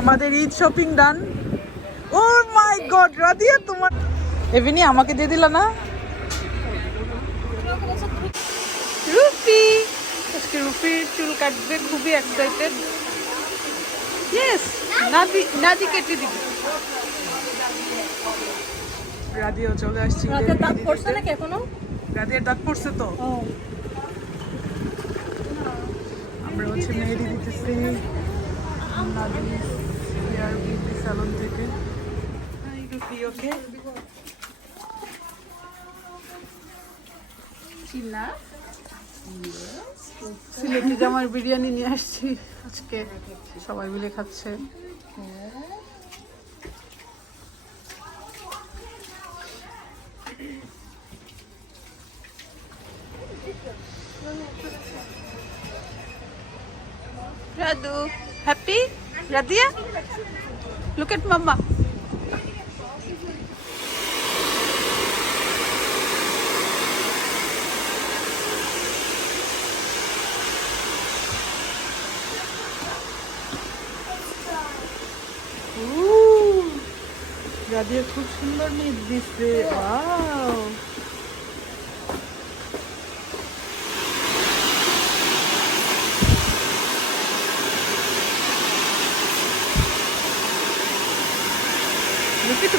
আমাদের Eid shopping done oh my god Radia তোমার এভিনি আমাকে দিয়ে দিলা না? রুফি আজকে রুফির চুল কাটবে খুবই এক্সাইটেড ইয়েস নাদি নাদি কেটে দিবি। রাদিও চলে আসছি রাতে দাঁত পড়ছে নাকি এখনও? রাদিয়ার দাঁত পড়ছে তো। আমরা হচ্ছে মেহেদি দিতেছি। স্যালন থেকে। ওকে সিলেটি জামার বিরিয়ানি নিয়ে আসছি আজকে? সবাই মিলে খাচ্ছে। Radu happy Radia look at mamma Radia খুব সুন্দর নিয়ে দিচ্ছে ওয়াও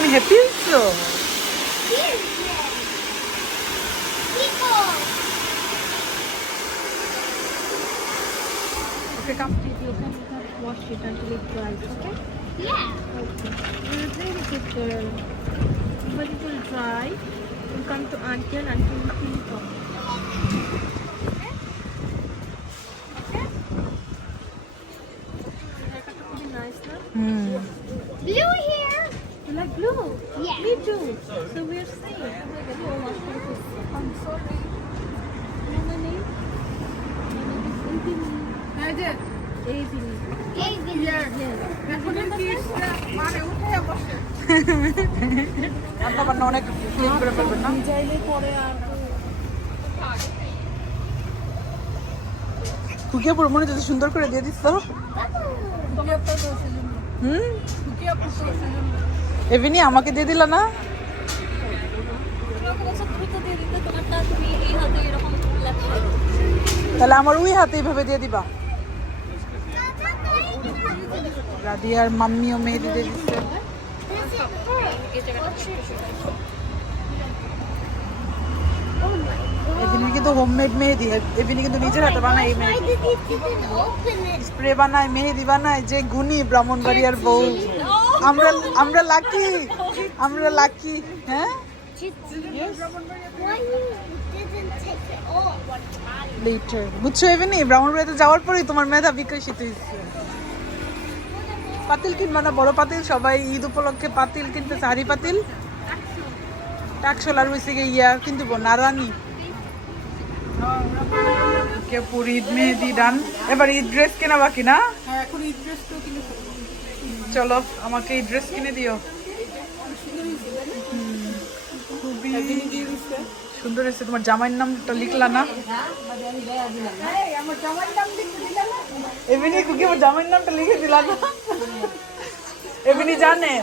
তুমি happy হচ্ছো okay come You can wash it until it dries, okay? Yeah. Okay. You're a very good girl. When it will dry, you come to auntie and auntie will clean it off. Like blue? Yeah. Me too. So we're same. Oh oh. I'm sorry. You know my name? My name is Ebony. Ebony. Hey, Yes. Remember that? রান্না বান্না অনেক পরে আর খুকিয়া পুরো মনে যদি সুন্দর করে দিয়ে দিস তো হুম এভিনি আমাকে দিয়ে দিলা না? তাহলে আমার ওই হাতে এইভাবে দিয়ে দিবা। রাদিয়ার মাম্মিও মেহেদি দিয়ে দিচ্ছে এভিনি কিন্তু হোমমেড মেহেদি এভিনি কিন্তু নিজের হাতে বানায় মেহেদি? স্প্রে বানায় মেহেদি বানায় যে গুণী ব্রাহ্মণবাড়িয়ার বউ। আমরা আমরা লাকি আমরা লাকি হ্যাঁ? লেটার বুঝছ এভিনি ব্রাহ্মণবাড়িতে যাওয়ার পরেই তোমার মেধা বিকশিত হয়েছে পাতিল কিনবা না বড় পাতিল সবাই ঈদ উপলক্ষে পাতিল কিনতে হাড়ি পাতিল। টাকশোল আর হয়েছে ইয়া কিন্তু নারানি কে পুর ঈদ মেহেদি ডান। এবার ঈদ ড্রেস কেনা বাকি না? হ্যাঁ এখন এই ড্রেস তো কিনে চলো, আমাকে এই ড্রেস কিনে দিও। খুবই সুন্দর হয়েছে। তোমার জামাইয়ের নামটা লিখলা না? এমনি কুকি, আমার জামাইয়ের নামটা লিখে দিলা না? এমনি জানে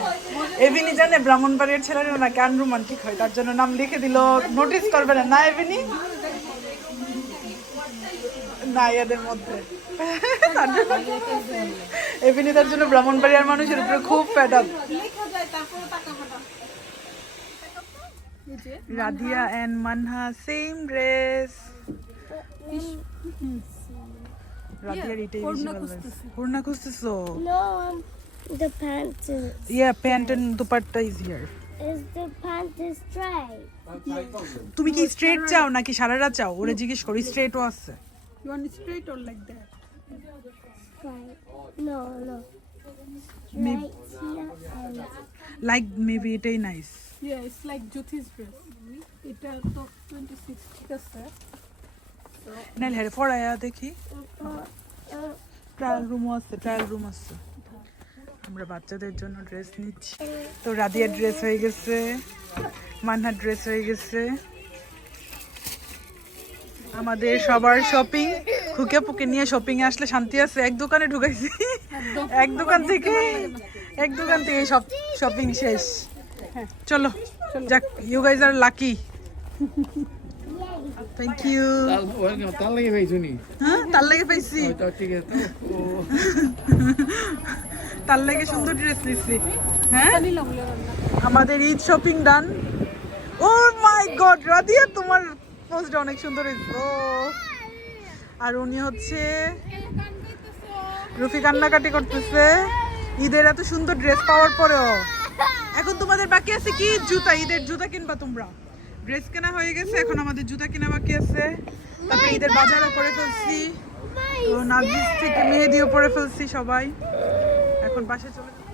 এমনি জানে ব্রাহ্মণবাড়ির ছেলেরা না কেন রোমান্টিক হয়, তার জন্য নাম লিখে দিল নোটিস করবে না। না এমনি না এদের মধ্যে। তার জন্য তার জন্য ব্রাহ্মণবাড়িয়ার মানুষের উপরে খুব fed up Radhiya and Manha same dress রাধিয়ার এটাই বেশি ভালো লাগছে পূর্ণা খুঁজতেছো? Um, the pants is, yeah pant and dupatta is here is the pants is straight. তুমি কি স্ট্রেট চাও নাকি সারারা চাও? ওরে জিজ্ঞেস করি স্ট্রেটও আছে। You want straight or like that? Straight. No, no. Maybe- here and like maybe এটাই Yeah, it's like Jyoti's dress. এটা তো 26 ঠিক আছে নাইলে হেরে পড়ায়া দেখি uh, uh, ট্রায়াল রুমও আছে ট্রায়াল রুম আছে আমরা বাচ্চাদের জন্য ড্রেস নিচ্ছি তো রাদিয়ার ড্রেস হয়ে গেছে মানহার ড্রেস হয়ে গেছে আমাদের সবার শপিং খুকে পুকে নিয়ে শপিং এ আসলে শান্তি আছে। এক দোকানে ঢুকাইছি। এক দোকান থেকে এক দোকান থেকে সব শপিং শেষ। চলো যাক you guys are lucky thank you তার লাগে পাইছো নি? হ্যাঁ তার লেগে পাইছি তার লেগে সুন্দর ড্রেস নিচ্ছি। হ্যাঁ? আমাদের Eid shopping done oh my god Radia তোমার পোস্ট অনেক সুন্দর আর উনি হচ্ছে রুফি কান্নাকাটি করতেছে। ঈদের এত সুন্দর ড্রেস পাওয়ার পরেও। এখন তোমাদের বাকি আছে কি? জুতা, ঈদের জুতা কিনবা তোমরা। ড্রেস কেনা হয়ে গেছে, এখন আমাদের জুতা কেনা বাকি আছে। তারপরে ঈদের বাজারও করে ফেলছি। তো নার্গিস থেকে মেহেদিও পরে ফেলছি সবাই। এখন বাসে চলে যাব।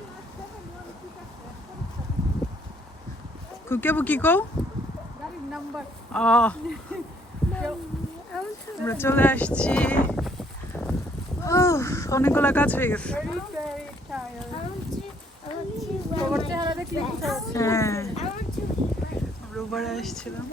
খুকে বুকি কও? আমরা চলে আসছি। অনেকগুলা কাজ হয়ে গেছে। হ্যাঁ। আমরা আসছিলাম।